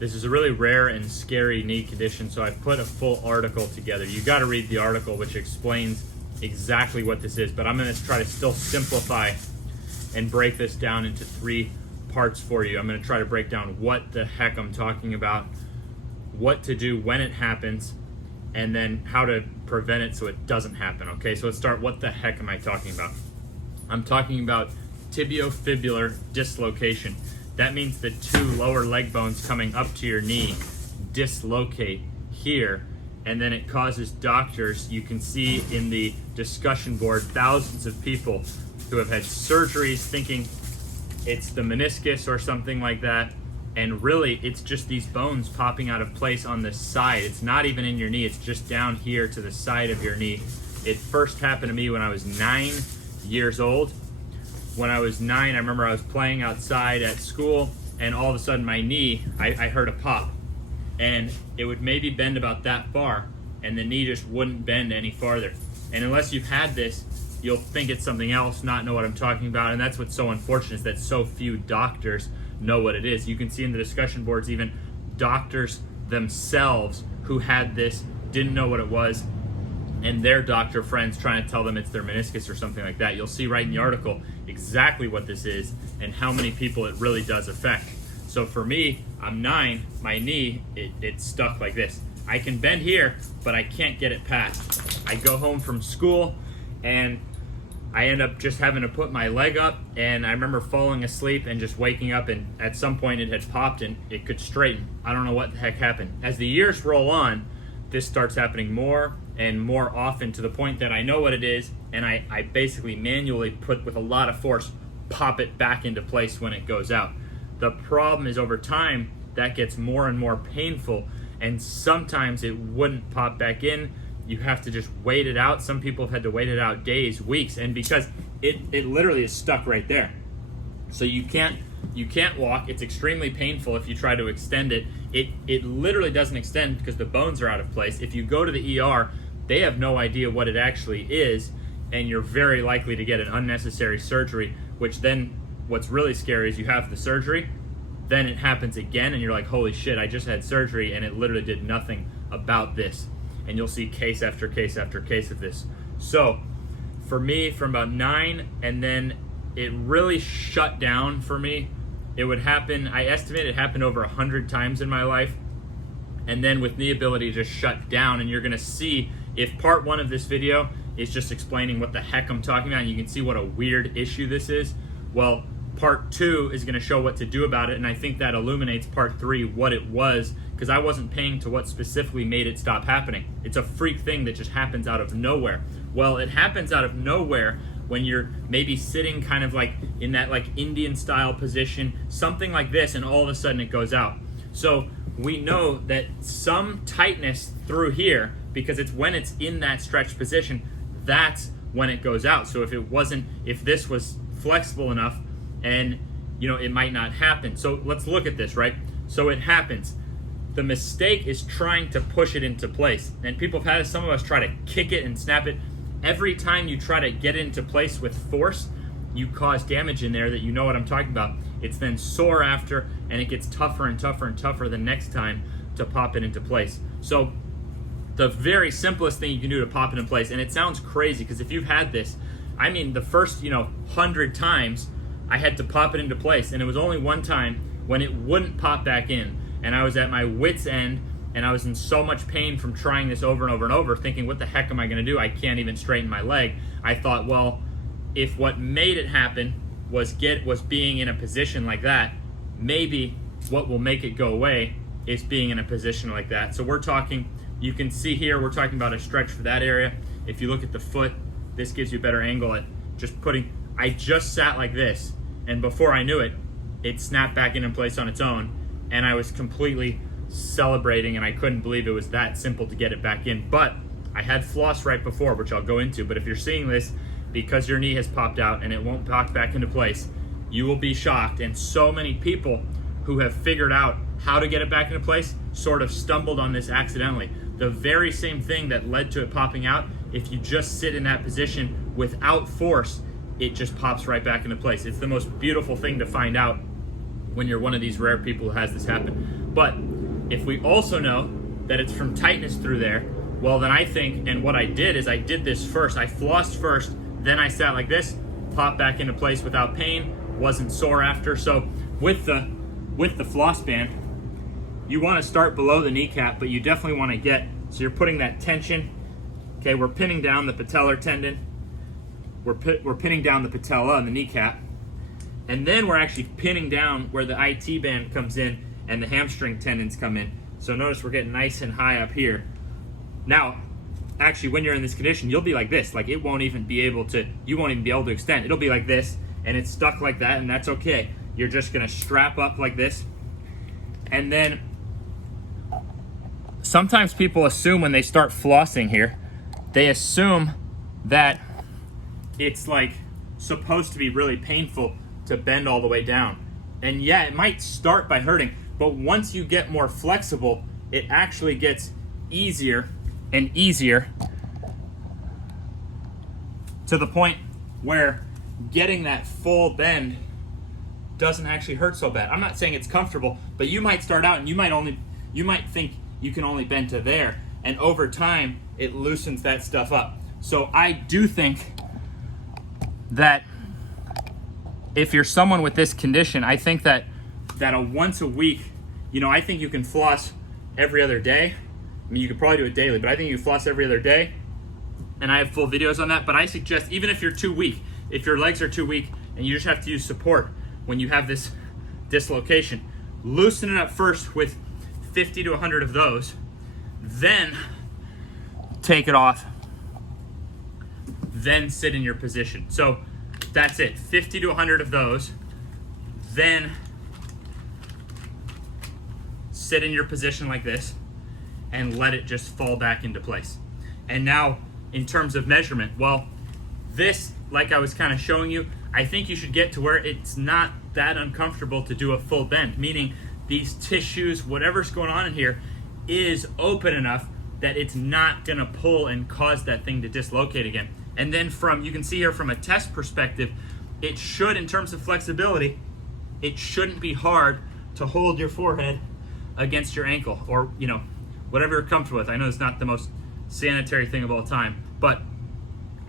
This is a really rare and scary knee condition, so I've put a full article together. You got to read the article, which explains exactly what this is, but I'm going to try to still simplify and break this down into 3 parts for you. I'm going to try to break down what the heck I'm talking about, what to do when it happens, and then how to prevent it so it doesn't happen. Okay, so let's start. What the heck am I talking about? I'm talking about tibiofibular dislocation. That means the 2 lower leg bones coming up to your knee dislocate here, and then it causes doctors, you can see in the discussion board, thousands of people who have had surgeries thinking it's the meniscus or something like that, and really it's just these bones popping out of place on the side. It's not even in your knee, it's just down here to the side of your knee. It first happened to me when I was 9 years old. When I was 9, I remember I was playing outside at school, and all of a sudden my knee, I heard a pop, and it would maybe bend about that far, and the knee just wouldn't bend any farther. And unless you've had this, you'll think it's something else, not know what I'm talking about, and that's what's so unfortunate, is that so few doctors know what it is. You can see in the discussion boards, even doctors themselves who had this didn't know what it was, and their doctor friends trying to tell them it's their meniscus or something like that. You'll see right in the article exactly what this is and how many people it really does affect. So for me, I'm 9, my knee, it's stuck like this. I can bend here, but I can't get it past. I go home from school and I end up just having to put my leg up, and I remember falling asleep and just waking up, and at some point it had popped and it could straighten. I don't know what the heck happened. As the years roll on, this starts happening more and more often, to the point that I know what it is, and I basically manually put, with a lot of force, pop it back into place when it goes out. The problem is, over time, that gets more and more painful, and sometimes it wouldn't pop back in. You have to just wait it out. Some people have had to wait it out days, weeks, and because it literally is stuck right there. So you can't walk. It's extremely painful if you try to extend it. It literally doesn't extend because the bones are out of place. If you go to the ER, they have no idea what it actually is, and you're very likely to get an unnecessary surgery, which then what's really scary is you have the surgery, then it happens again, and you're like, holy shit, I just had surgery and it literally did nothing about this. And you'll see case after case after case of this. So for me, from about 9, and then it really shut down for me. It would happen, I estimate it happened over 100 times in my life, and then with the ability to just shut down. And you're gonna see, if part 1 of this video is just explaining what the heck I'm talking about, and you can see what a weird issue this is, well, part 2 is gonna show what to do about it, and I think that illuminates part 3, what it was, because I wasn't paying to what specifically made it stop happening. It's a freak thing that just happens out of nowhere. Well, it happens out of nowhere when you're maybe sitting kind of like in that like Indian style position, something like this, and all of a sudden it goes out. So we know that some tightness through here, because it's when it's in that stretched position, that's when it goes out. So if this was flexible enough, and it might not happen. So let's look at this, right? So it happens. The mistake is trying to push it into place. And people have had some of us try to kick it and snap it. Every time you try to get it into place with force, you cause damage in there that you know what I'm talking about. It's then sore after, and it gets tougher and tougher and tougher the next time to pop it into place. So the very simplest thing you can do to pop it in place, and it sounds crazy because if you've had this, I mean the first 100 times I had to pop it into place, and it was only one time when it wouldn't pop back in, and I was at my wit's end, and I was in so much pain from trying this over and over and over, thinking, what the heck am I gonna do? I can't even straighten my leg. I thought, well, if what made it happen was being in a position like that, maybe what will make it go away is being in a position like that. So we're talking, you can see here, we're talking about a stretch for that area. If you look at the foot, this gives you a better angle at I just sat like this, and before I knew it, it snapped back in place on its own, and I was completely celebrating, and I couldn't believe it was that simple to get it back in. But I had floss right before, which I'll go into, but if you're seeing this because your knee has popped out and it won't pop back into place, you will be shocked. And so many people who have figured out how to get it back into place sort of stumbled on this accidentally. The very same thing that led to it popping out, if you just sit in that position without force, it just pops right back into place. It's the most beautiful thing to find out when you're one of these rare people who has this happen. But If we also know that it's from tightness through there, well then I think, and what I did is I did this first. I flossed first, then I sat like this, popped back into place without pain, wasn't sore after. So with the floss band, you want to start below the kneecap, but you definitely want to get, so you're putting that tension. Okay, we're pinning down the patellar tendon. We're pinning down the patella and the kneecap. And then we're actually pinning down where the IT band comes in and the hamstring tendons come in. So notice we're getting nice and high up here. Now, actually when you're in this condition, you'll be like this. Like it won't even be able to, you won't even be able to extend. It'll be like this and it's stuck like that, and that's okay. You're just gonna strap up like this. And then sometimes people assume when they start flossing here, they assume that it's like supposed to be really painful to bend all the way down. And yeah, it might start by hurting, but once you get more flexible, it actually gets easier and easier to the point where getting that full bend doesn't actually hurt so bad. I'm not saying it's comfortable, but you might start out and you might think you can only bend to there, and over time it loosens that stuff up. So I do think that if you're someone with this condition, I think that a once a week, I think you can floss every other day. I mean, you could probably do it daily, but I think you floss every other day. And I have full videos on that, but I suggest even if you're too weak, if your legs are too weak and you just have to use support when you have this dislocation, loosen it up first with 50 to 100 of those, then take it off, then sit in your position. So that's it, 50 to 100 of those, then sit in your position like this and let it just fall back into place. And now in terms of measurement, well, this, like I was kind of showing you, I think you should get to where it's not that uncomfortable to do a full bend, meaning these tissues, whatever's going on in here, is open enough that it's not gonna pull and cause that thing to dislocate again. And then you can see here from a test perspective, it should, in terms of flexibility, it shouldn't be hard to hold your forehead against your ankle, or whatever you're comfortable with. I know it's not the most sanitary thing of all time, but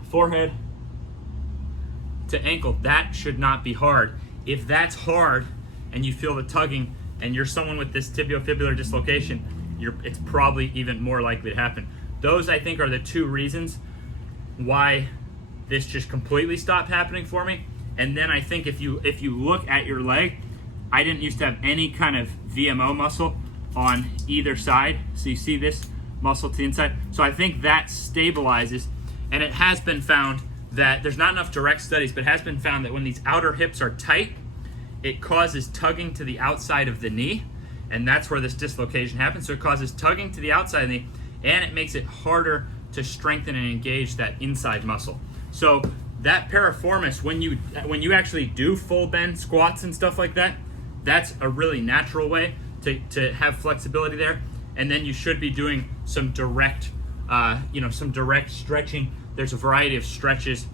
forehead to ankle, that should not be hard. If that's hard and you feel the tugging and you're someone with this tibiofibular dislocation, it's probably even more likely to happen. Those, I think, are the two reasons why this just completely stopped happening for me. And then I think if you look at your leg, I didn't used to have any kind of VMO muscle on either side. So you see this muscle to the inside. So I think that stabilizes, and it has been found that there's not enough direct studies, but it has been found that when these outer hips are tight, it causes tugging to the outside of the knee, and that's where this dislocation happens. So it causes tugging to the outside of the knee, and it makes it harder to strengthen and engage that inside muscle. So that piriformis, when you actually do full bend squats and stuff like that, that's a really natural way to have flexibility there. And then you should be doing some direct stretching. There's a variety of stretches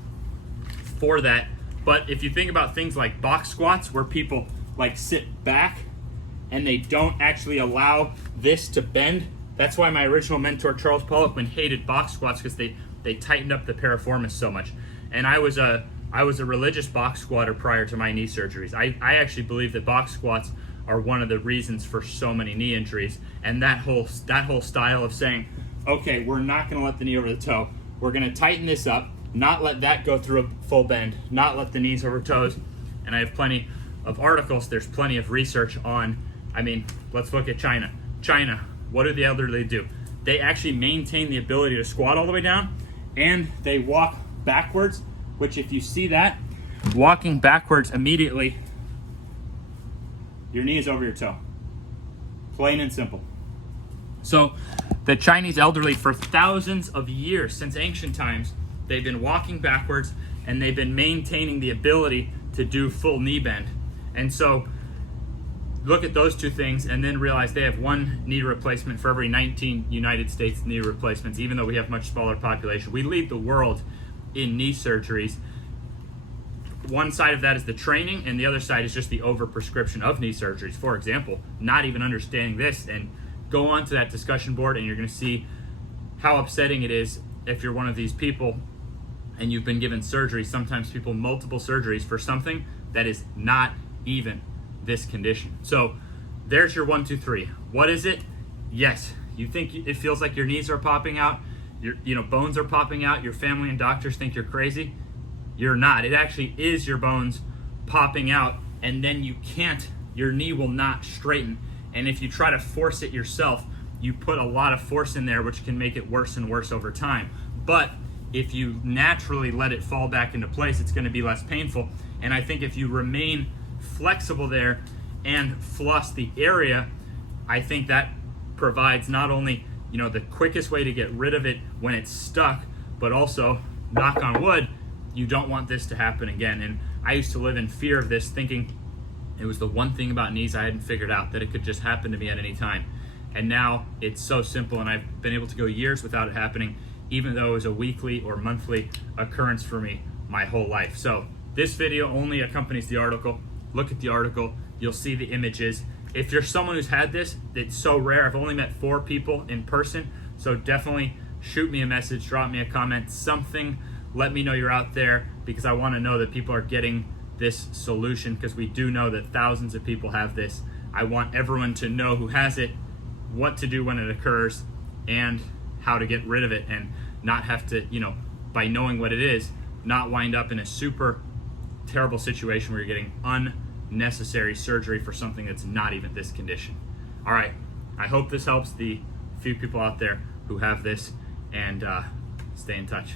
for that. But if you think about things like box squats, where people like sit back and they don't actually allow this to bend, that's why my original mentor Charles Poliquin hated box squats, because they tightened up the piriformis so much. And I was a religious box squatter prior to my knee surgeries. I actually believe that box squats are one of the reasons for so many knee injuries. And that whole style of saying, okay, we're not going to let the knee over the toe. We're going to tighten this up, not let that go through a full bend, not let the knees over toes. And I have plenty of articles. There's plenty of research on, let's look at China. China, what do the elderly do? They actually maintain the ability to squat all the way down, and they walk backwards, which if you see that, walking backwards immediately, your knee is over your toe. Plain and simple. So the Chinese elderly, for thousands of years, since ancient times, they've been walking backwards and they've been maintaining the ability to do full knee bend. And so look at those two things and then realize they have one knee replacement for every 19 United States knee replacements, even though we have much smaller population. We lead the world in knee surgeries. One side of that is the training, and the other side is just the overprescription of knee surgeries. For example, not even understanding this and go onto that discussion board and you're going to see how upsetting it is if you're one of these people and you've been given surgery, sometimes people multiple surgeries for something that is not even this condition. So there's your 1, 2, 3. What is it? Yes, you think it feels like your knees are popping out, your bones are popping out, your family and doctors think you're crazy. You're not. It actually is your bones popping out, and then your knee will not straighten. And if you try to force it yourself, you put a lot of force in there, which can make it worse and worse over time. But if you naturally let it fall back into place, it's going to be less painful. And I think if you remain flexible there and floss the area, I think that provides not only the quickest way to get rid of it when it's stuck, but also, knock on wood, you don't want this to happen again. And I used to live in fear of this, thinking it was the one thing about knees I hadn't figured out, that it could just happen to me at any time. And now it's so simple, and I've been able to go years without it happening, even though it was a weekly or monthly occurrence for me my whole life. So this video only accompanies the article. Look at the article, you'll see the images. If you're someone who's had this, it's so rare. I've only met 4 people in person, so definitely shoot me a message, drop me a comment, something. Let me know you're out there, because I want to know that people are getting this solution, because we do know that thousands of people have this. I want everyone to know who has it, what to do when it occurs, and how to get rid of it, and not have to, by knowing what it is, not wind up in a super terrible situation where you're getting unnecessary surgery for something that's not even this condition. All right, I hope this helps the few people out there who have this, and stay in touch.